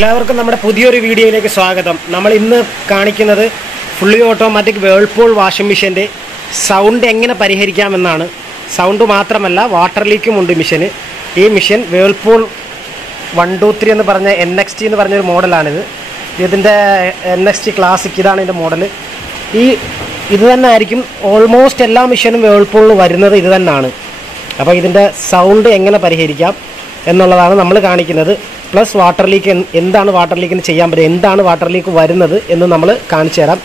എല്ലാവർക്കും നമ്മുടെ പുതിയൊരു വീഡിയോയിലേക്ക് സ്വാഗതം. നമ്മൾ ഇന്ന് കാണിക്കുന്നത് ഫുള്ളി ഓട്ടോമാറ്റിക് വേൾപൂൾ വാഷിംഗ് മെഷീൻ്റെ സൗണ്ട് എങ്ങനെ പരിഹരിക്കാമെന്നാണ്. സൗണ്ട് മാത്രമല്ല വാട്ടർ ലീക്കും ഉണ്ട് മിഷന്. ഈ മിഷൻ വേൾപൂൾ 123 എന്ന് പറഞ്ഞ NXT എന്ന് പറഞ്ഞൊരു മോഡലാണിത്. ഇതിൻ്റെ NXT ക്ലാസിക് ഇതാണ് ഇതിൻ്റെ മോഡൽ. ഇത് തന്നെ ആയിരിക്കും ഓൾമോസ്റ്റ് എല്ലാ മിഷനും വേൾപൂളിൽ വരുന്നത് ഇത് തന്നെയാണ്. അപ്പോൾ ഇതിൻ്റെ സൗണ്ട് എങ്ങനെ പരിഹരിക്കാം എന്നുള്ളതാണ് നമ്മൾ കാണിക്കുന്നത്. പ്ലസ് വാട്ടർ ലീക്ക് എന്താണ് വാട്ടർ ലീക്കിന് ചെയ്യാൻ പറ്റുക, എന്താണ് വാട്ടർ ലീക്ക് വരുന്നത് എന്ന് നമ്മൾ കാണിച്ചു തരാം.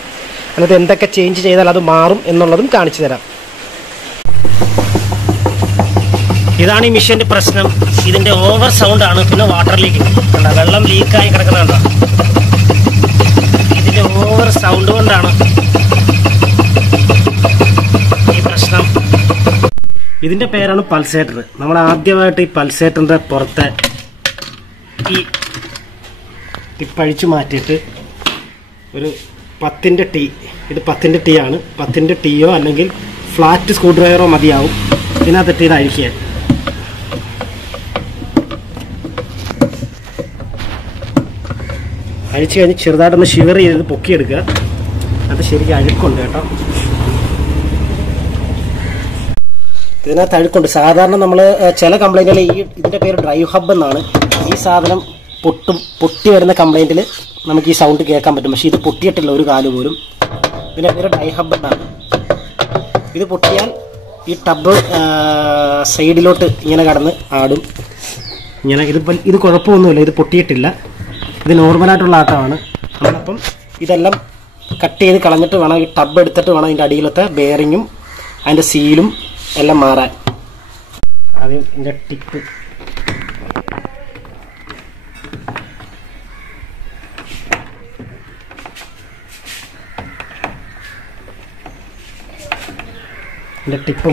എന്നിട്ട് എന്തൊക്കെ ചേഞ്ച് ചെയ്താൽ അത് മാറും എന്നുള്ളതും കാണിച്ചു തരാം. ഇതാണ് ഈ മിഷൻ്റെ പ്രശ്നം. ഇതിൻ്റെ ഓവർ സൗണ്ടാണ്. പിന്നെ വാട്ടർ ലീക്ക് കണ്ട, വെള്ളം ലീക്കായി കിടക്കുന്നുണ്ടോ, ഇതിൻ്റെ ഓവർ സൗണ്ട് കൊണ്ടാണ് ഈ പ്രശ്നം. ഇതിൻ്റെ പേരാണ് പൾസേറ്റർ. നമ്മൾ ആദ്യമായിട്ട് ഈ പൾസേറ്ററിൻ്റെ പുറത്തെ ഈ ടിപ്പ് അഴിച്ചു മാറ്റിയിട്ട് ഒരു 10-ൻ്റെ ടീ, ഇത് 10-ൻ്റെ ടീ ആണ്. 10-ൻ്റെ ടീയോ അല്ലെങ്കിൽ ഫ്ലാറ്റ് സ്ക്രൂ ഡ്രൈവറോ മതിയാവും. ഇതിനകത്തിട്ട് ഇത് അഴിക്കുക. അഴിച്ചു കഴിഞ്ഞ് ചെറുതായിട്ടൊന്ന് ഷിവർ ചെയ്ത് പൊക്കിയെടുക്കുക. അത് ശരിക്കും അഴുക്കുണ്ട് കേട്ടോ, ഇതിനകത്ത് അഴുക്കുണ്ട്. സാധാരണ നമ്മൾ ചില കംപ്ലൈൻറ്റുകൾ ഇതിൻ്റെ പേര് ഡ്രൈവ് ഹബ് എന്നാണ്. ഈ സാധനം പൊട്ടി വരുന്ന കംപ്ലൈൻറ്റിൽ നമുക്ക് ഈ സൗണ്ട് കേൾക്കാൻ പറ്റും. പക്ഷേ ഇത് പൊട്ടിയിട്ടില്ല ഒരു കാല് പോലും. ഇതിൻ്റെ പേര് ഡ്രൈവ് ഹബ് എന്നാണ്. ഇത് പൊട്ടിയാൽ ഈ ടബ് സൈഡിലോട്ട് ഇങ്ങനെ കടന്ന് ആടും. ഇങ്ങനെ ഇത് കുഴപ്പമൊന്നുമില്ല, ഇത് പൊട്ടിയിട്ടില്ല. ഇത് നോർമലായിട്ടുള്ള ആട്ടമാണ്. നമ്മളപ്പം ഇതെല്ലാം കട്ട് ചെയ്ത് കളഞ്ഞിട്ട് വേണം, ഈ ടബ് എടുത്തിട്ട് വേണം ഇതിൻ്റെ അടിയിലത്തെ ബെയറിങ്ങും അതിൻ്റെ സീലും എല്ലാം മാറാൻ. ആദ്യം ഇതിൻ്റെ ടിപ്പ്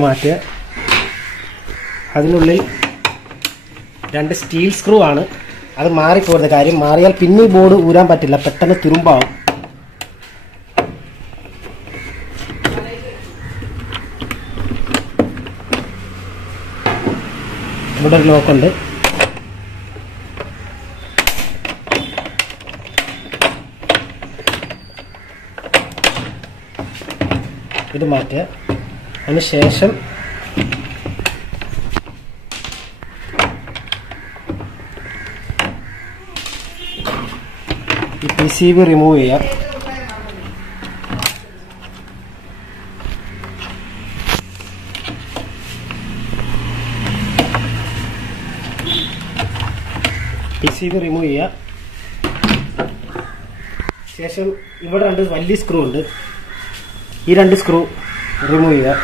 മാറ്റുക. അതിനുള്ളിൽ 2 സ്റ്റീൽ സ്ക്രൂ ആണ്. അത് മാറിപ്പോരുത്. കാര്യം മാറിയാൽ പിന്നെ ഈ ബോർഡ് ഊരാൻ പറ്റില്ല, പെട്ടെന്ന് തുരുമ്പാവും. ഇവിടെ ഒരു ലോക്കുണ്ട്. ഇത് മാറ്റുക. അതിനുശേഷം ഈ PCB റിമൂവ് ചെയ്യാം. PCB റിമൂവ് ചെയ്യുക. ശേഷം ഇവിടെ 2 വലിയ സ്ക്രൂ ഉണ്ട്. ഈ 2 സ്ക്രൂ റിമൂവ് ചെയ്യുക.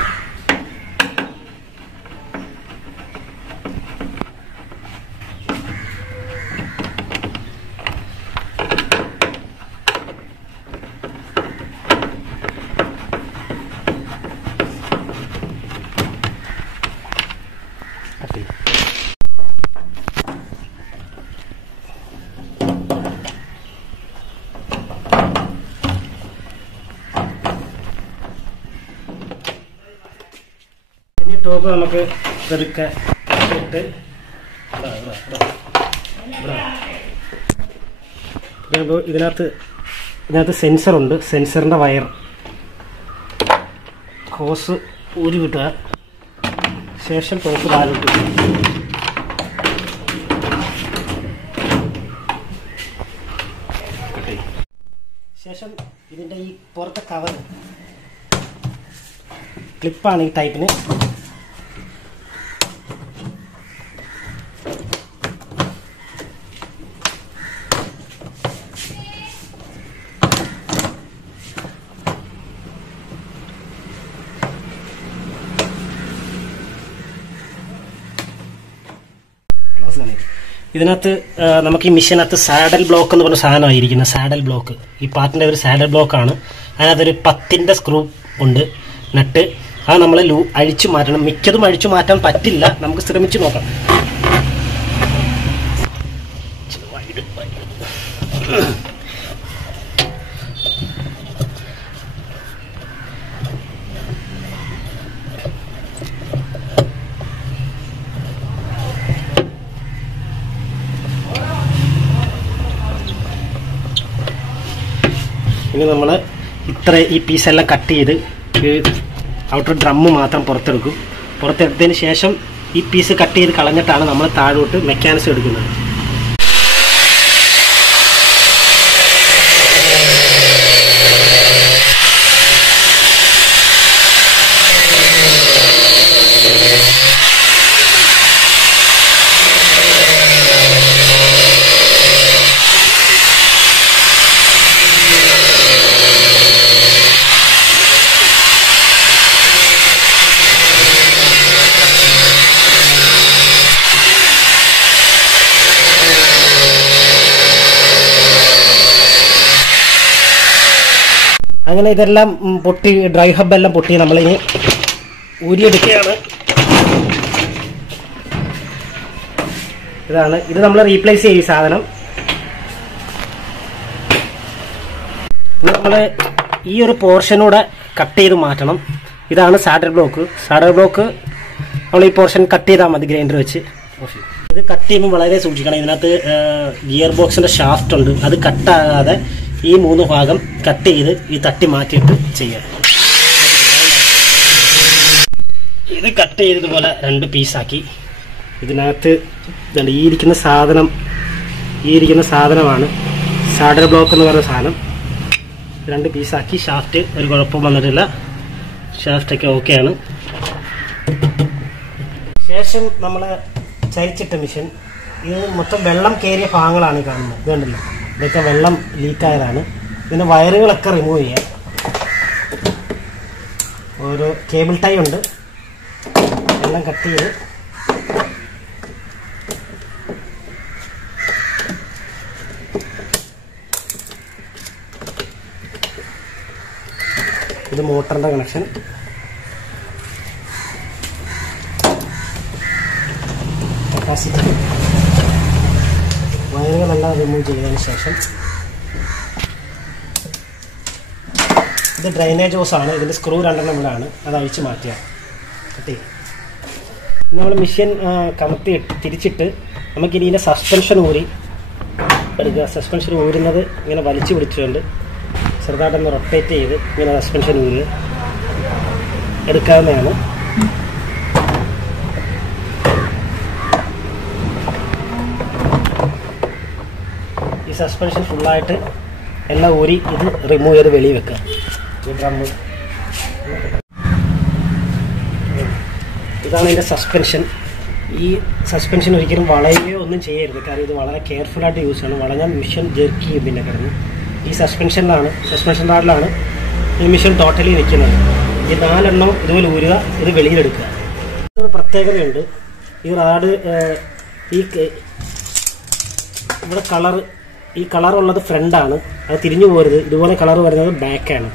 ടോപ്പ് നമുക്ക് ഇതൊക്കെ ഇട്ട് ഇതിനകത്ത് സെൻസറുണ്ട്. സെൻസറിൻ്റെ വയർ ഹോസ് ഊരി വിട്ടുക. ശേഷം ടോപ്പ് താഴോട്ട് ശേഷം ഇതിൻ്റെ ഈ പുറത്തെ കവർ ക്ലിപ്പാണ് ഈ ടൈപ്പിന്. ഇതിനകത്ത് നമുക്ക് ഈ മിഷനകത്ത് സാഡൽ ബ്ലോക്ക് എന്ന് പറഞ്ഞ സാധനമായിരിക്കുന്ന സാഡൽ ബ്ലോക്ക്. ഈ പാർട്ടിൻ്റെ ഒരു സാഡൽ ബ്ലോക്കാണ്. അതിനകത്തൊരു 10-ൻ്റെ സ്ക്രൂ ഉണ്ട്, നട്ട്. അത് നമ്മൾ അഴിച്ചു മാറ്റണം. മിക്കതും അഴിച്ചു മാറ്റാൻ പറ്റില്ല, നമുക്ക് ശ്രമിച്ചു നോക്കാം. ഇനി നമ്മൾ ഈ പീസെല്ലാം കട്ട് ചെയ്ത് ഔട്ടർ ഡ്രമ്മ് മാത്രം പുറത്തെടുക്കും. പുറത്തെടുത്തതിന് ശേഷം ഈ പീസ് കട്ട് ചെയ്ത് കളഞ്ഞിട്ടാണ് നമ്മൾ താഴോട്ട് മെക്കാനിസം എടുക്കുന്നത്. അങ്ങനെ ഇതെല്ലാം പൊട്ടി, ഡ്രൈ ഹബ്ബെല്ലാം പൊട്ടി നമ്മളിനി ഊരിയെടുക്കുകയാണ്. ഇത് നമ്മൾ റീപ്ലേസ് ചെയ്യും ഈ സാധനം. നമ്മൾ ഈ ഒരു പോർഷനൂടെ കട്ട് ചെയ്ത് മാറ്റണം. ഇതാണ് സാഡർ ബ്ലോക്ക്. നമ്മൾ ഈ പോർഷൻ കട്ട് ചെയ്താൽ മതി ഗ്രൈൻഡർ വെച്ച്. ഇത് കട്ട് ചെയ്യുമ്പോൾ വളരെ സൂക്ഷിക്കണം. ഇതിനകത്ത് ഗിയർ ബോക്സിന്റെ ഷാഫ്റ്റ് ഉണ്ട്. അത് കട്ടാകാതെ ഈ 3 ഭാഗം കട്ട് ചെയ്ത് ഈ തട്ടി മാറ്റിയിട്ട് ചെയ്യാം. ഇത് കട്ട് ചെയ്തതുപോലെ 2 പീസാക്കി ഇതിനകത്ത് ഈ ഇരിക്കുന്ന സാധനമാണ് സാഡർ ബ്ലോക്ക് എന്ന് പറയുന്ന സാധനം. 2 പീസാക്കി. ഷാഫ്റ്റ് ഒരു കുഴപ്പം വന്നിട്ടില്ല. ഷാഫ്റ്റൊക്കെ ഓക്കെയാണ്. ശേഷം നമ്മൾ ചരിച്ചിട്ട മെഷീൻ. ഇത് മൊത്തം വെള്ളം കയറിയ ഭാഗങ്ങളാണ് കാണുന്നത്. ഇത് കണ്ടില്ല, ഇതൊക്കെ വെള്ളം ലീക്കായതാണ്. ഇതിൻ്റെ വയറുകളൊക്കെ റിമൂവ് ചെയ്യാം. ഒരു കേബിൾ ടൈ ഉണ്ട്. എല്ലാം കട്ട് ചെയ്ത് ഇത് മോട്ടറിൻ്റെ കണക്ഷൻ. കപ്പാസിറ്റി വയറുകളെല്ലാം റിമൂവ് ചെയ്തതിന് ശേഷം ഇത് ഡ്രൈനേജ് ഹോസാണ്. ഇതിൻ്റെ സ്ക്രൂ 2 ഇവിടെയാണ്. അത് അഴിച്ച് മാറ്റുക. കട്ട് ചെയ്യുക. നമ്മൾ മെഷീൻ കമത്തി തിരിച്ചിട്ട് നമുക്കിനി ഇതിൻ്റെ സസ്പെൻഷൻ ഊരി എടുക്കുക. സസ്പെൻഷൻ ഊരുന്നത് ഇങ്ങനെ വലിച്ചു പിടിച്ചുകൊണ്ട് ചെറുതായിട്ടൊന്ന് റൊട്ടേറ്റ് ചെയ്ത് ഇങ്ങനെ സസ്പെൻഷൻ ഊരി എടുക്കാവുന്നതാണ്. ഈ സസ്പെൻഷൻ ഫുള്ളായിട്ട് എല്ലാം ഊരി ഇത് റിമൂവ് ചെയ്ത് വെളിയിൽ വെക്കുക. ഈ ഡ്രമ്മ് ഇതാണ് ഇതിൻ്റെ സസ്പെൻഷൻ. ഈ സസ്പെൻഷൻ ഒരിക്കലും വളയുകയോ ഒന്നും ചെയ്യരുത്. കാരണം ഇത് വളരെ കെയർഫുള്ളായിട്ട് യൂസ് ചെയ്യണം. വളഞ്ഞാൽ മിഷൻ ജെർക്ക് ചെയ്യും പിന്നെ കിടന്ന്. ഈ സസ്പെൻഷൻ റാഡിലാണ് ഈ മിഷൻ ടോട്ടലി നിൽക്കുന്നത്. ഈ 4 എണ്ണം ഇതുപോലെ ഊരുക, ഇത് വെളിയിലെടുക്കുക. ഒരു പ്രത്യേകതയുണ്ട്. ഈ റാഡ് ഇവിടെ ഈ കളറുള്ളത് ഫ്രണ്ടാണ്. അത് തിരിഞ്ഞു പോരുത്. ഇതുപോലെ കളർ വരുന്നത് ബാക്കാണ്.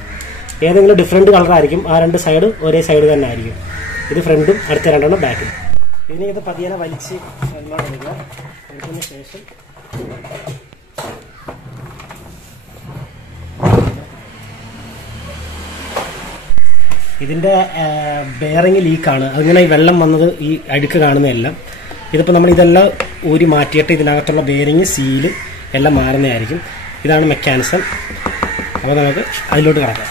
ഏതെങ്കിലും ഡിഫറെൻറ്റ് കളറായിരിക്കും. ആ 2 സൈഡ് ഒരേ സൈഡ് തന്നെ ആയിരിക്കും. ഇത് ഫ്രണ്ടും അടുത്ത 2 ബാക്കും. ഇനി ഇത് പതിയെ വലിച്ച് എടുക്കുക. എടുത്തതിന് ശേഷം ഇതിൻ്റെ ബെയറിങ് ലീക്കാണ്. അങ്ങനെ ഈ വെള്ളം വന്നത് ഈ അഴുക്ക് കാണുന്നതെല്ലാം. ഇതിപ്പോൾ നമ്മൾ ഇതെല്ലാം ഊരി മാറ്റിയിട്ട് ഇതിനകത്തുള്ള ബെയറിങ് സീല് എല്ലാം മാറുന്നതായിരിക്കും. ഇതാണ് മെക്കാനിസം. അപ്പോൾ നമുക്ക് അതിലോട്ട് കിടക്കാം.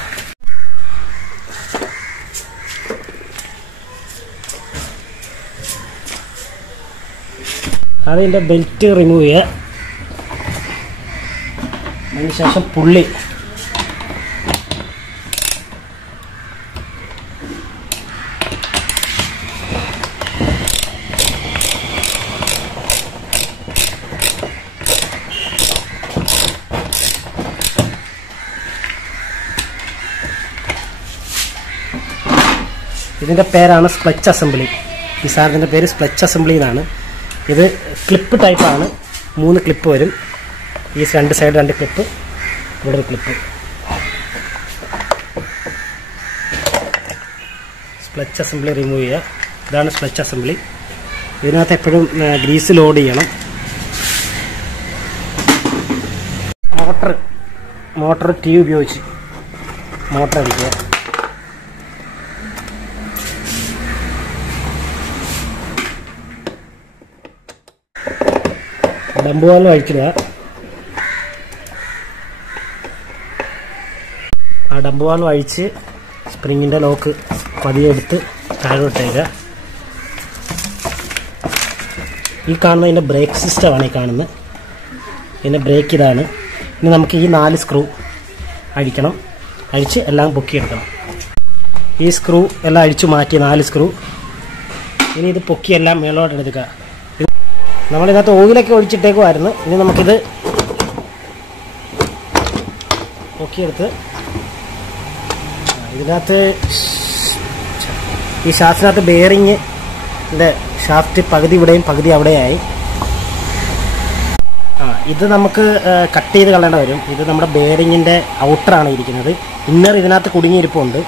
അതിൻ്റെ ബെൽറ്റ് റിമൂവ് ചെയ്യുക. അതിനുശേഷം പുള്ളി ഇതിൻ്റെ പേരാണ് സ്പ്ലച്ച് അസംബ്ലി. ഈ സാധനത്തിൻ്റെ പേര് സ്പ്ലച്ച് അസംബ്ലി എന്നാണ്. ഇത് ക്ലിപ്പ് ടൈപ്പാണ്. 3 ക്ലിപ്പ് വരും. ഈ 2 സൈഡ് 2 ക്ലിപ്പ്, ഇവിടെ ഒരു ക്ലിപ്പ്. സ്പ്ലച്ച് അസംബ്ലി റിമൂവ് ചെയ്യുക. ഇതാണ് സ്പ്ലച്ച് അസംബ്ലി. ഇതിനകത്ത് എപ്പോഴും ഗ്രീസ് ലോഡ് ചെയ്യണം. മോട്ടർ ടീ ഉപയോഗിച്ച് മോട്ടർ അടിക്കുക. ഡംബ് വാൽവ് അഴിച്ചിടുക. ആ ഡംബ് വാൾവ് അഴിച്ച് സ്പ്രിങ്ങിൻ്റെ ലോക്ക് പതിയെ എടുത്ത് താഴോട്ടേക്കുക. ഈ കാണുന്നത് ഇതിൻ്റെ ബ്രേക്ക് സിസ്റ്റമാണ്. ഈ കാണുന്നത് ഇതിൻ്റെ ബ്രേക്ക് ഇതാണ്. ഇനി നമുക്ക് ഈ 4 സ്ക്രൂ അഴിക്കണം. അഴിച്ച് എല്ലാം പൊക്കിയെടുക്കണം. ഈ സ്ക്രൂ എല്ലാം അഴിച്ചു മാറ്റി 4 സ്ക്രൂ. ഇനി ഇത് പൊക്കിയെല്ലാം മേളോട്ട് എടുക്കുക. നമ്മളിതിനകത്ത് ഓയിലൊക്കെ ഒഴിച്ചിട്ടേക്കുമായിരുന്നു. ഇനി നമുക്കിത് പൊക്കിയെടുത്ത് ഇതിനകത്ത് ഈ ഷാഫ്റ്റിനകത്ത് ബെയറിങ്ങിൻ്റെ ഷാഫ്റ്റ് പകുതി ഇവിടെയും പകുതി അവിടെയായി. ഇത് നമുക്ക് കട്ട് ചെയ്ത് കളയേണ്ട വരും. ഇത് നമ്മുടെ ബെയറിങ്ങിൻ്റെ ഔട്ടറാണ് ഇരിക്കുന്നത്. ഇന്നർ ഇതിനകത്ത് കുടുങ്ങിയിരിപ്പുണ്ട്.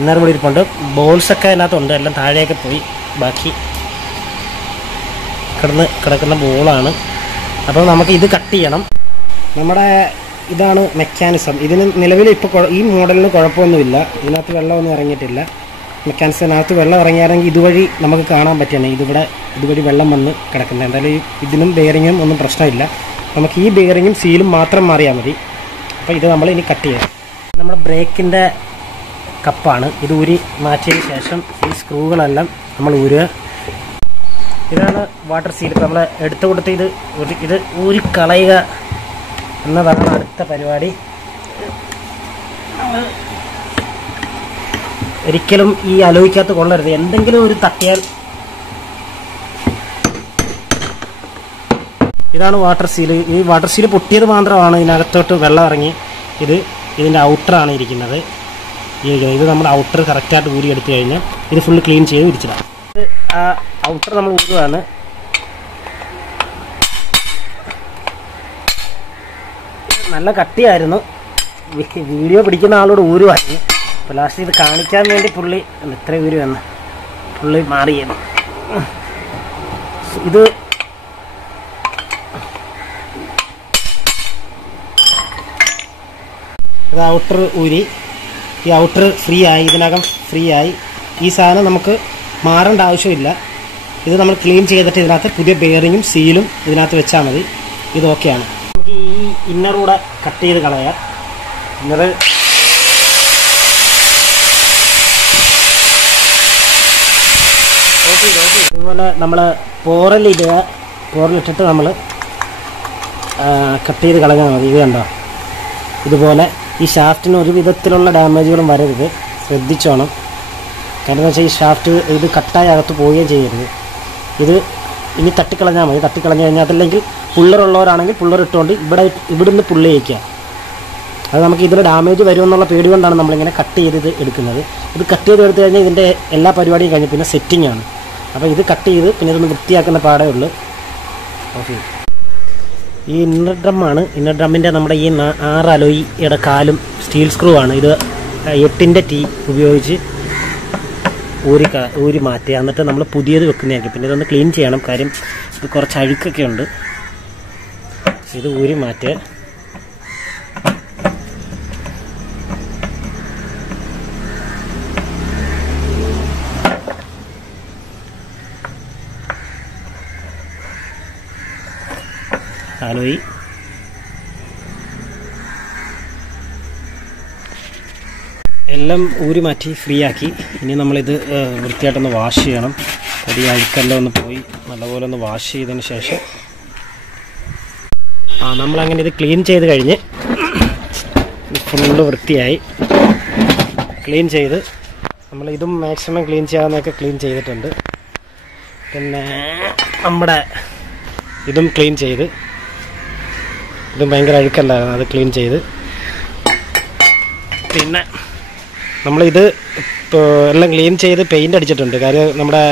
ഇന്നർ കൂടി ഇരിപ്പുണ്ട്. ബോൾസൊക്കെ അതിനകത്തുണ്ട്. എല്ലാം താഴെയൊക്കെ പോയി. ബാക്കി കിടക്കുന്ന ബോളാണ്. അപ്പോൾ നമുക്ക് ഇത് കട്ട് ചെയ്യണം. നമ്മുടെ ഇതാണ് മെക്കാനിസം. ഇതിന് നിലവിൽ ഇപ്പോൾ ഈ മോഡലിന് കുഴപ്പമൊന്നുമില്ല. ഇതിനകത്ത് വെള്ളമൊന്നും ഇറങ്ങിയിട്ടില്ല. മെക്കാനിസത്തിനകത്ത് വെള്ളം ഇറങ്ങിയാണെങ്കിൽ ഇതുവഴി നമുക്ക് കാണാൻ പറ്റുകയാണ്. ഇതുവഴി വെള്ളം വന്ന് കിടക്കുന്നത്. എന്തായാലും ഇതിനും ബെയറിങ്ങും ഒന്നും പ്രശ്നമില്ല. നമുക്ക് ഈ ബെയറിങ്ങും സീലും മാത്രം മാറിയാൽ മതി. അപ്പോൾ ഇത് നമ്മൾ ഇനി കട്ട് ചെയ്യാം. നമ്മുടെ ബ്രേക്കിൻ്റെ കപ്പാണ്. ഇത് ഊരി മാറ്റിയതിന് ശേഷം ഈ സ്ക്രൂകളെല്ലാം നമ്മൾ ഊരുക. ഇതാണ് വാട്ടർ സീൽ. ഇപ്പോൾ നമ്മൾ എടുത്തു കൊടുത്ത് ഇത് ഊരിക്കളയുക എന്നതാണ് അടുത്ത പരിപാടി. ഒരിക്കലും ഈ അലോയ്ക്കകത്ത് കൊള്ളരുത്. എന്തെങ്കിലും ഒരു തട്ടിയാൽ. ഇതാണ് വാട്ടർ സീല്. ഈ വാട്ടർ സീല് പൊട്ടിയത് മാത്രമാണ് ഇതിനകത്തോട്ട് വെള്ളം ഇറങ്ങി. ഇതിൻ്റെ ഔട്ടറാണ് ഇരിക്കുന്നത്. ഇത് നമ്മുടെ ഔട്ടർ കറക്റ്റായിട്ട് ഊരി എടുത്തു കഴിഞ്ഞാൽ ഇത് ഫുള്ള് ക്ലീൻ ചെയ്ത് വിരിച്ചിടാം. ആ ഔട്ടർ നമ്മൾ ഊരുകയാണ്. നല്ല കട്ടിയായിരുന്നു. വീഡിയോ പിടിക്കുന്ന ആളോട് ഊരുമായിരുന്നു. അപ്പോൾ ലാസ്റ്റ് ഇത് കാണിക്കാൻ വേണ്ടി പുള്ളി എത്ര ഊര് വന്ന് പുള്ളി മാറിയത്. ഇത് ഔട്ടർ ഊരി. ഈ ഔട്ടർ ഫ്രീ ആയി. ഇതിനകം ഫ്രീ ആയി. ഈ സാധനം നമുക്ക് മാറേണ്ട ആവശ്യമില്ല. ഇത് നമ്മൾ ക്ലീൻ ചെയ്തിട്ട് ഇതിനകത്ത് പുതിയ ബെയറിങ്ങും സീലും ഇതിനകത്ത് വെച്ചാൽ മതി. ഇത് ഓക്കെയാണ്. നമുക്ക് ഈ ഇന്നറൂടെ കട്ട് ചെയ്ത് കളയാം. ഇന്നർ ഇതുപോലെ നമ്മൾ പോറലിടുക. പോറലിട്ടിട്ട് നമ്മൾ കട്ട് ചെയ്ത് കളഞ്ഞാൽ മതി. ഇത് കണ്ടോ? ഇതുപോലെ ഈ ഷാഫ്റ്റിന് ഒരു വിധത്തിലുള്ള ഡാമേജുകളും വരരുത്. ശ്രദ്ധിച്ചോണം. കാരണം എന്ന് വെച്ചാൽ ഈ ഷാഫ്റ്റ് ഇത് കട്ടായി അകത്ത് പോവുകയും ചെയ്യരുത്. ഇത് ഇനി തട്ടിക്കളഞ്ഞാൽ മതി. തട്ടിക്കളഞ്ഞ് കഴിഞ്ഞാൽ അതല്ലെങ്കിൽ പുള്ളറുള്ളവരാണെങ്കിൽ പുള്ളർ ഇട്ടുകൊണ്ട് ഇവിടുന്ന് പുള്ളി വയ്ക്കുക. അത് നമുക്ക് ഇതിൽ ഡാമേജ് വരുമെന്നുള്ള പേടി കൊണ്ടാണ് നമ്മളിങ്ങനെ കട്ട് ചെയ്ത് എടുക്കുന്നത്. ഇത് കട്ട് ചെയ്ത് എടുത്തു കഴിഞ്ഞാൽ ഇതിൻ്റെ എല്ലാ പരിപാടിയും കഴിഞ്ഞു. പിന്നെ സെറ്റിംഗ് ആണ്. അപ്പോൾ ഇത് കട്ട് ചെയ്ത് പിന്നെ ഇതൊന്ന് വൃത്തിയാക്കുന്ന പാടേ ഉള്ളൂ. ഓക്കെ. ഈ ഇന്നർ ഡ്രമ്മാണ്. ഇന്നർ ഡ്രമ്മിൻ്റെ നമ്മുടെ ഈ 6 അലോയിയുടെ കാലും സ്റ്റീൽ സ്ക്രൂ ആണ്. ഇത് 8ൻ്റെ ടീ ഉപയോഗിച്ച് ഊരി മാറ്റുക. എന്നിട്ട് നമ്മൾ പുതിയത് വെക്കുന്നതായിരിക്കും. പിന്നെ ഇതൊന്ന് ക്ലീൻ ചെയ്യണം. കാര്യം ഇത് കുറച്ച് അഴുക്കൊക്കെ ഉണ്ട്. ഇത് ഊരി മാറ്റുക. അലോയി എല്ലാം ഊരി മാറ്റി ഫ്രീ ആക്കി. ഇനി നമ്മളിത് വൃത്തിയായിട്ടൊന്ന് വാഷ് ചെയ്യണം. ഒരു അഴുക്കെല്ലാം ഒന്ന് പോയി നല്ലപോലെ ഒന്ന് വാഷ് ചെയ്തതിന് ശേഷം നമ്മളങ്ങനെ ഇത് ക്ലീൻ ചെയ്ത് കഴിഞ്ഞ് ഫുള്ള് വൃത്തിയായി. ക്ലീൻ ചെയ്ത് നമ്മളിതും മാക്സിമം ക്ലീൻ ചെയ്യാവുന്നതൊക്കെ ക്ലീൻ ചെയ്തിട്ടുണ്ട്. പിന്നെ നമ്മുടെ ഇതും ക്ലീൻ ചെയ്ത്. ഇതും ഭയങ്കര അഴുക്കല്ലായിരുന്നു. അത് ക്ലീൻ ചെയ്ത്. പിന്നെ നമ്മളിത് എല്ലാം ക്ലീൻ ചെയ്ത് പെയിൻ്റ് അടിച്ചിട്ടുണ്ട്. കാര്യം നമ്മുടെ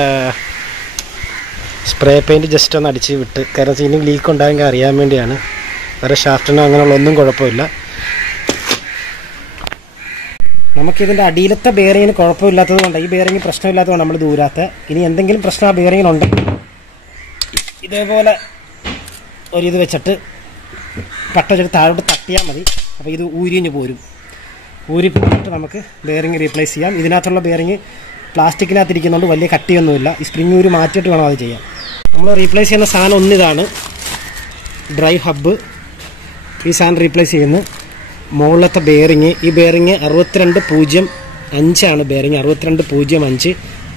സ്പ്രേ പെയിൻറ്റ് ജസ്റ്റ് ഒന്ന് അടിച്ച് വിട്ട്. കാരണം ഇനി ലീക്ക് ഉണ്ടായെങ്കിൽ അറിയാൻ വേണ്ടിയാണ്. വേറെ ഷാഫ്റ്റിനോ അങ്ങനെയുള്ള ഒന്നും കുഴപ്പമില്ല. നമുക്കിതിൻ്റെ അടിയിലത്തെ ബെയറിങ്ങിന് കുഴപ്പമില്ലാത്തത് കൊണ്ട്, ഈ ബെയറിങ് പ്രശ്നമില്ലാത്തതുകൊണ്ട് നമ്മൾ ദൂരാത്ത. ഇനി എന്തെങ്കിലും പ്രശ്നം ആ ബെയറിങ്ങിനുണ്ടെങ്കിൽ ഇതേപോലെ ഒരിത് വെച്ചിട്ട് പട്ട വെച്ചിട്ട് താഴോട്ട് തട്ടിയാൽ മതി. അപ്പോൾ ഇത് ഊരിഞ്ഞ് പോരും. ഊരി പോയിട്ട് നമുക്ക് ബെയറിങ് റീപ്ലേസ് ചെയ്യാം. ഇതിനകത്തുള്ള ബെയറിങ് പ്ലാസ്റ്റിക്കിനകത്തിരിക്കുന്നതുകൊണ്ട് വലിയ കട്ടിയൊന്നുമില്ല. ഈ സ്പ്രിങ് ഊരി മാറ്റിയിട്ട് വേണം അത് ചെയ്യാൻ. നമ്മൾ റീപ്ലേസ് ചെയ്യുന്ന സാധനം ഒന്നിതാണ്, ഡ്രൈവ് ഹബ്ബ്. ഈ സാധനം റീപ്ലേസ് ചെയ്യുന്നു. മുകളിലത്തെ ബെയറിങ്. ഈ ബെയറിങ് 6205 ആണ്. ബെയറിങ് 6205.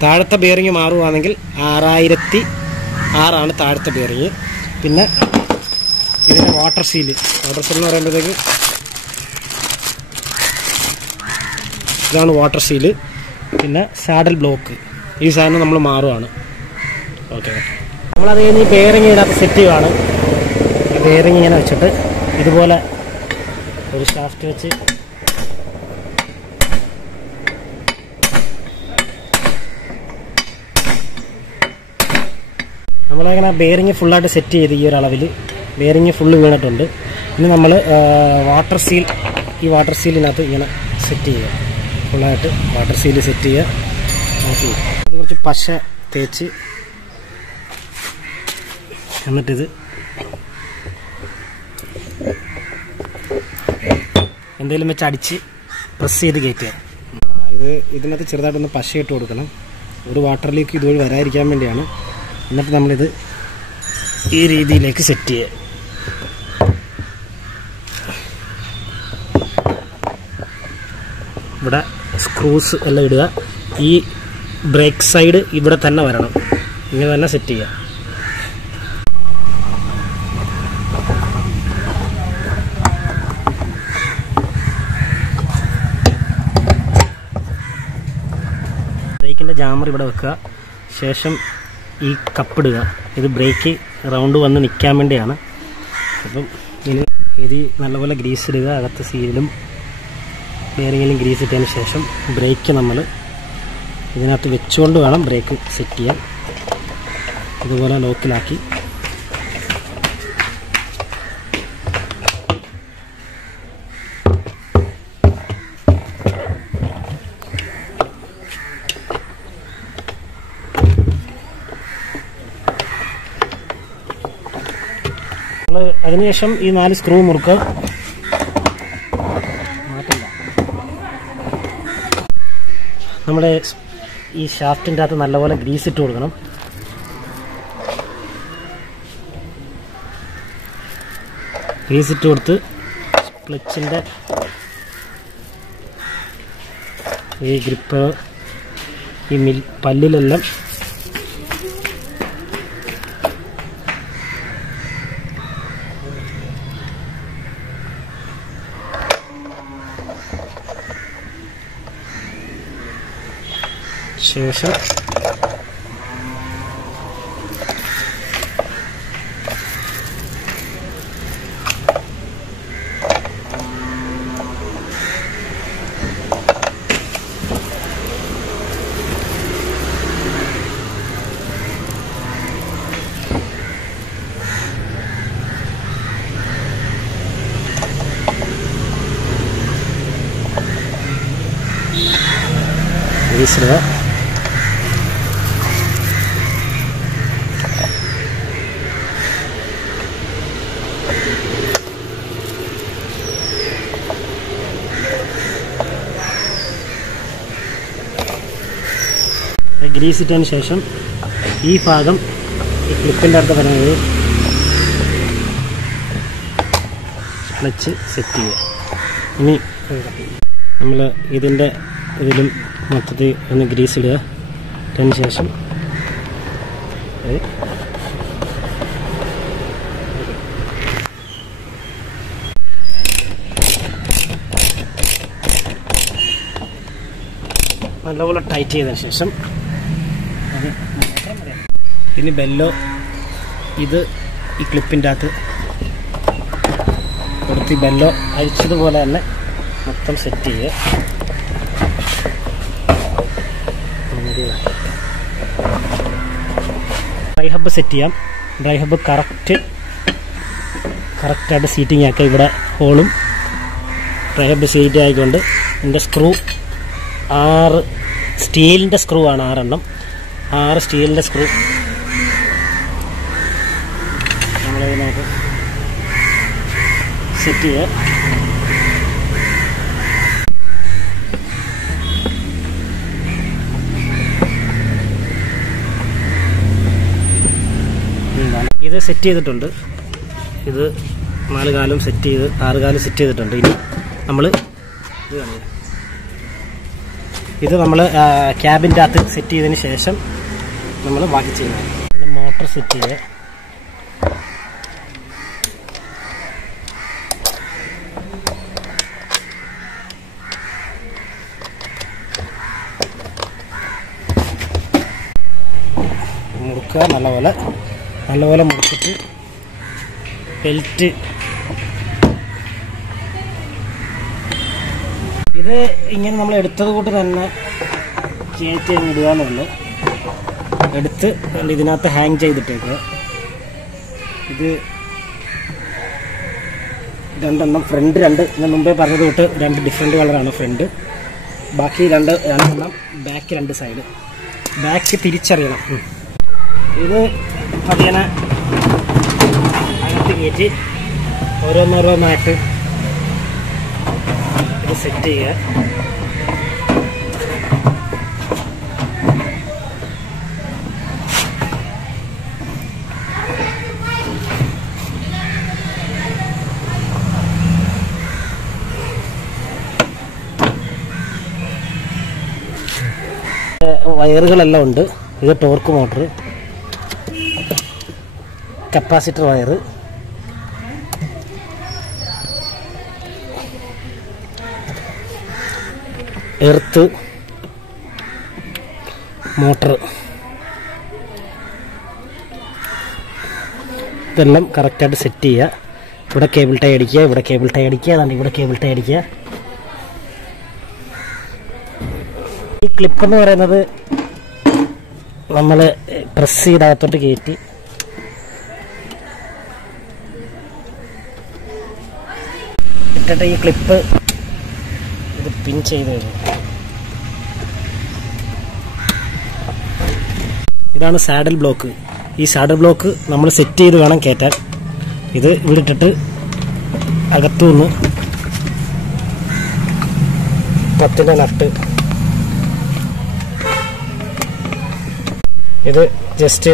താഴത്തെ ബെയറിങ് മാറുകയാണെങ്കിൽ 6006 താഴത്തെ ബെയറിങ്. പിന്നെ ഇതിൻ്റെ വാട്ടർ സീൽ എന്ന് പറയുമ്പോഴത്തേക്ക് ഇതാണ് വാട്ടർ സീല്. പിന്നെ സാഡൽ ബ്ലോക്ക്, ഈ സാധനം നമ്മൾ മാറുകയാണ്. ഓക്കെ, നമ്മളത് കഴിഞ്ഞ് ഈ ബെയറിങ് ഇതിനകത്ത് സെറ്റ് ചെയ്യുകയാണ്. ബെയറിങ് ഇങ്ങനെ വെച്ചിട്ട് ഇതുപോലെ ഒരു ഷാഫ്റ്റ് വെച്ച് നമ്മളങ്ങനെ ബെയറിങ് ഫുള്ളായിട്ട് സെറ്റ് ചെയ്ത് ഈ ഒരു അളവിൽ ബെയറിങ് ഫുള്ള് വീണിട്ടുണ്ട്. ഇനി നമ്മൾ വാട്ടർ സീൽ, ഈ വാട്ടർ സീലിനകത്ത് ഇങ്ങനെ സെറ്റ് ചെയ്യുക. ഫുള്ളായിട്ട് വാട്ടർ സീൽ സെറ്റ് ചെയ്യുക. അത് കുറച്ച് പശ തേച്ച് എന്നിട്ടിത് എന്തെങ്കിലും വെച്ച് അടിച്ച് പ്രസ് ചെയ്ത് കയറ്റുക. ഇതിനകത്ത് ചെറുതായിട്ടൊന്ന് പശ ഇട്ട് കൊടുക്കണം. ഒരു വാട്ടർ ലീക്ക് ഇതുവഴി വരാതിരിക്കാൻ വേണ്ടിയാണ്. എന്നിട്ട് നമ്മളിത് ഈ രീതിയിലേക്ക് സെറ്റ് ചെയ്യുക. ഇവിടെ സ്ക്രൂസ് എല്ലാം ഇടുക. ഈ ബ്രേക്ക് സൈഡ് ഇവിടെ തന്നെ വരണം. ഇങ്ങനെ തന്നെ സെറ്റ് ചെയ്യുക. ബ്രേക്കിൻ്റെ ജാമർ ഇവിടെ വെക്കുക. ശേഷം ഈ കപ്പിടുക. ഇത് ബ്രേക്ക് റൗണ്ട് വന്ന് നിൽക്കാൻ വേണ്ടിയാണ്. അപ്പം ഇത് നല്ലപോലെ ഗ്രീസ് ഇടുക. അകത്ത് സീലും ബെയറിങ്ങിലും ഗ്രീസ് ഇട്ടതിന് ശേഷം ബ്രേക്ക് നമ്മൾ ഇതിനകത്ത് വെച്ചുകൊണ്ട് വേണം ബ്രേക്ക് സെറ്റ് ചെയ്യാൻ. ഇതുപോലെ ലോക്കിലാക്കി അതിനുശേഷം ഈ 4 സ്ക്രൂ മുറുക്കുക. നമ്മുടെ ഈ ഷാഫ്റ്റിൻ്റെ അകത്ത് നല്ലപോലെ ഗ്രീസ് ഇട്ട് കൊടുക്കണം. ഗ്രീസ് ഇട്ട് കൊടുത്ത് ക്ലച്ചിൻ്റെ ഈ ഗ്രിപ്പ് ഈ പല്ലിലെല്ലാം ശേഷം ഗ്രീസിടുക. ഗ്രീസ് ഇട്ടതിന് ശേഷം ഈ ഭാഗം ഈ ക്ലിപ്പിൻ്റെ അടുത്ത് പറയുന്നത് ക്ലച്ച് സെറ്റ് ചെയ്യുക. ഇനി നമ്മൾ ഇതിൻ്റെ ഇതിലും മൊത്തത്തിൽ ഒന്ന് ഗ്രീസ് ഇടുക. ഇട്ടതിന് ശേഷം നല്ലപോലെ ടൈറ്റ് ചെയ്തതിന് ശേഷം ഇനി ബെല്ലോ ഇത് ഈ ക്ലിപ്പിൻ്റെ അകത്ത് കൊടുത്ത് ബെല്ലോ അഴിച്ചതുപോലെ തന്നെ മൊത്തം സെറ്റ് ചെയ്യുക. ഡ്രൈ ഹബ്ബ് സെറ്റ് ചെയ്യാം. ഡ്രൈ ഹബ്ബ് കറക്റ്റായിട്ട് സീറ്റിംഗ് ആക്കുക. ഇവിടെ ഹോളും ഡ്രൈ ഹബ്ബ് സീറ്റ് ആയിക്കൊണ്ട് ഇതിൻ്റെ സ്ക്രൂ 6 സ്റ്റീലിൻ്റെ സ്ക്രൂ ആണ് 6 എണ്ണം. 6 സ്റ്റീലിൻ്റെ സ്ക്രൂ നമ്മളിതിനകത്ത് സെറ്റ് ചെയ്യുക. ഇത് സെറ്റ് ചെയ്തിട്ടുണ്ട്. ഇത് 4 കാലും സെറ്റ് ചെയ്ത് 6 കാലും സെറ്റ് ചെയ്തിട്ടുണ്ട്. ഇനി നമ്മൾ ഇത് നമ്മൾ ക്യാബിൻ്റെ അകത്ത് സെറ്റ് ചെയ്തതിന് ശേഷം നമ്മൾ ബാക്കി ചെയ്യുന്നത്. മോട്ടർ സെറ്റ് ചെയ്യുക. മുറുക്കുക, നല്ലപോലെ മുറിച്ചിട്ട് ബെൽറ്റ് ഇത് ഇങ്ങനെ നമ്മൾ എടുത്തത് കൂട്ട് തന്നെ കയറ്റി ഇടുക എന്നുള്ളൂ. എടുത്ത് ഇതിനകത്ത് ഹാങ് ചെയ്തിട്ടേക്കുക. ഇത് രണ്ടെണ്ണം ഫ്രണ്ട് രണ്ട്, ഞാൻ മുമ്പേ പറഞ്ഞത് തൊട്ട് 2 ഡിഫറെൻറ്റ് കളറാണ് ഫ്രണ്ട്. ബാക്കി രണ്ടെണ്ണം ബാക്ക് 2 സൈഡ്. ബാക്ക് തിരിച്ചറിയണം. ഇത് പതിനെ അകത്ത് കയറ്റി ഓരോന്നോരോന്നായിട്ട് ഇത് സെറ്റ് ചെയ്യുക. വയറുകളെല്ലാം ഉണ്ട്. ഇത് torque motor, capacitor wire, earth, motor, ഇതെല്ലാം കറക്റ്റായിട്ട് സെറ്റ് ചെയ്യുക. ഇവിടെ കേബിൾ ടൈ അടിക്കുക, ഇവിടെ കേബിൾ ടൈ അടിക്കുക, അതാണ്ട് ഇവിടെ കേബിൾ ടൈ അടിക്കുക. ഈ ക്ലിപ്പ് എന്ന് പറയുന്നത് നമ്മൾ പ്രസ് ചെയ്ത് അകത്തോട്ട് കയറ്റി ഇട്ടിട്ട് ഈ ക്ലിപ്പ് ഇത് പിൻ ചെയ്ത് വരും. ഇതാണ് സാഡിൽ ബ്ലോക്ക്. ഈ സാഡിൽ ബ്ലോക്ക് നമ്മൾ സെറ്റ് ചെയ്ത് വേണം കയറ്റാൻ. ഇത് ഇവിടെ ഇട്ടിട്ട് അകത്തുനിന്ന് പത്തിൻ്റെ നട്ട് ഇത് ജസ്റ്റ്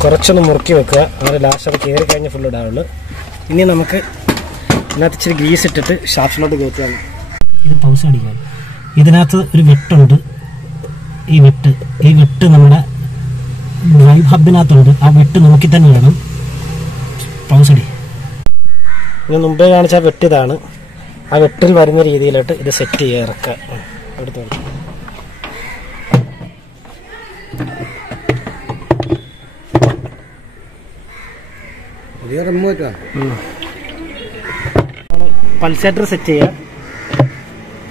കുറച്ചൊന്ന് മുറുക്കി വെക്കുക. അങ്ങനെ ലാസ്റ്റ് അത് കയറി കഴിഞ്ഞ് ഫുൾ ഇടാവുള്ളൂ. ഇനി നമുക്ക് ഇതിനകത്ത് ഇച്ചിരി ഗ്രീസ് ഇട്ടിട്ട് ഷാഫ്റ്റിലോട്ട് കയറ്റുകയാണ്. ഇത് പൗസ് അടിക്കാൻ ഇതിനകത്ത് ഒരു വെട്ടുണ്ട്. ഈ വെട്ട് നമ്മുടെ ഡ്രൈവ് ഹബിനകത്തുണ്ട്. ആ വെട്ട് നോക്കി തന്നെ വേണം പൗസ് അടി. ഇത് മുമ്പേ കാണിച്ച ആ വെട്ട് ഇതാണ്. ആ വെട്ടിൽ വരുന്ന രീതിയിലോട്ട് ഇത് സെറ്റ് ചെയ്യുക. ഇറക്കുക എടുത്ത് പൾസേറ്റർ സെറ്റ് ചെയ്യുക.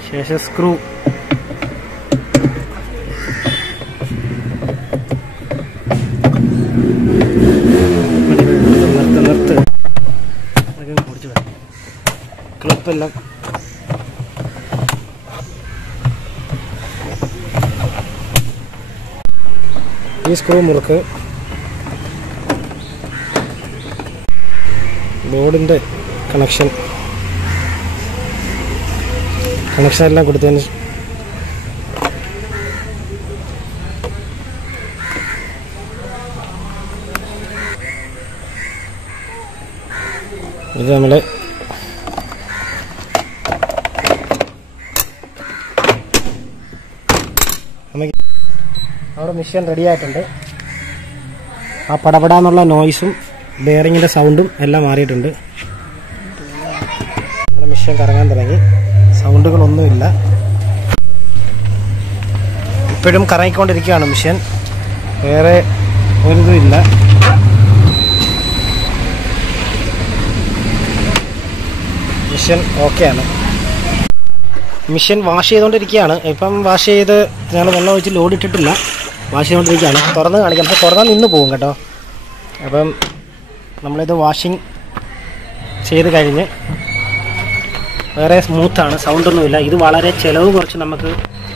ശേഷം സ്ക്രൂ നിർത്ത് ക്ലിപ്പെല്ലാം ഈ സ്ക്രൂ മുറുക്ക്. ബോർഡിൻ്റെ കണക്ഷൻ എല്ലാം കൊടുത്തതിന് ഇത് നമ്മൾ അവിടെ മെഷീൻ റെഡി ആയിട്ടുണ്ട്. ആ പടപടാന്നുള്ള നോയ്സും ബെയറിങ്ങിൻ്റെ സൗണ്ടും എല്ലാം മാറിയിട്ടുണ്ട്. നമ്മുടെ മെഷീൻ കറങ്ങാൻ തുടങ്ങി. സൗണ്ടുകളൊന്നുമില്ല. ഇപ്പോഴും കറങ്ങിക്കൊണ്ടിരിക്കുകയാണ് മെഷീൻ. വേറെ ഒരിതുമില്ല. മെഷീൻ ഓക്കെയാണ്. മെഷീൻ വാഷ് ചെയ്തുകൊണ്ടിരിക്കുകയാണ്. ഇപ്പം വാഷ് ചെയ്ത് ഞങ്ങൾ വെള്ളം ഒഴിച്ച് ലോഡ് ഇട്ടിട്ടില്ല. വാഷ് ചെയ്തുകൊണ്ടിരിക്കുകയാണ്. തുറന്ന് കാണിക്കാം. അപ്പോൾ തുറന്നാൽ നിന്ന് പോകും കേട്ടോ. അപ്പം നമ്മളിത് വാഷിങ് ചെയ്ത് കഴിഞ്ഞ് വേറെ സ്മൂത്താണ്, സൗണ്ടൊന്നുമില്ല. ഇത് വളരെ ചിലവ് കുറച്ച് നമുക്ക്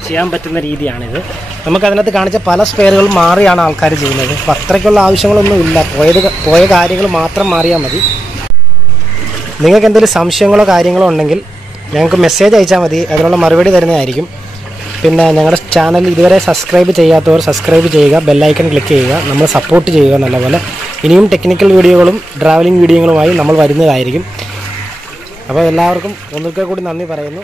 ചെയ്യാൻ പറ്റുന്ന രീതിയാണിത്. നമുക്കതിനകത്ത് കാണിച്ച പല സ്പെയറുകളും മാറിയാണ് ആൾക്കാർ ചെയ്യുന്നത്. അപ്പോൾ അത്രയ്ക്കുള്ള ആവശ്യങ്ങളൊന്നുമില്ല. പോയ കാര്യങ്ങൾ മാത്രം മാറിയാൽ മതി. നിങ്ങൾക്ക് എന്തെങ്കിലും സംശയങ്ങളോ കാര്യങ്ങളോ ഉണ്ടെങ്കിൽ ഞങ്ങൾക്ക് മെസ്സേജ് അയച്ചാൽ മതി. അതിനുള്ള മറുപടി തരുന്നതായിരിക്കും. പിന്നെ ഞങ്ങളുടെ ചാനൽ ഇതുവരെ സബ്സ്ക്രൈബ് ചെയ്യാത്തവർ സബ്സ്ക്രൈബ് ചെയ്യുക, ബെല്ലൈക്കൺ ക്ലിക്ക് ചെയ്യുക, നമ്മൾ സപ്പോർട്ട് ചെയ്യുക നല്ലപോലെ. ഇനിയും ടെക്നിക്കൽ വീഡിയോകളും ട്രാവലിംഗ് വീഡിയോകളുമായി നമ്മൾ വരുന്നതായിരിക്കും. അപ്പോൾ എല്ലാവർക്കും ഒന്നുകൂടി നന്ദി പറയുന്നു.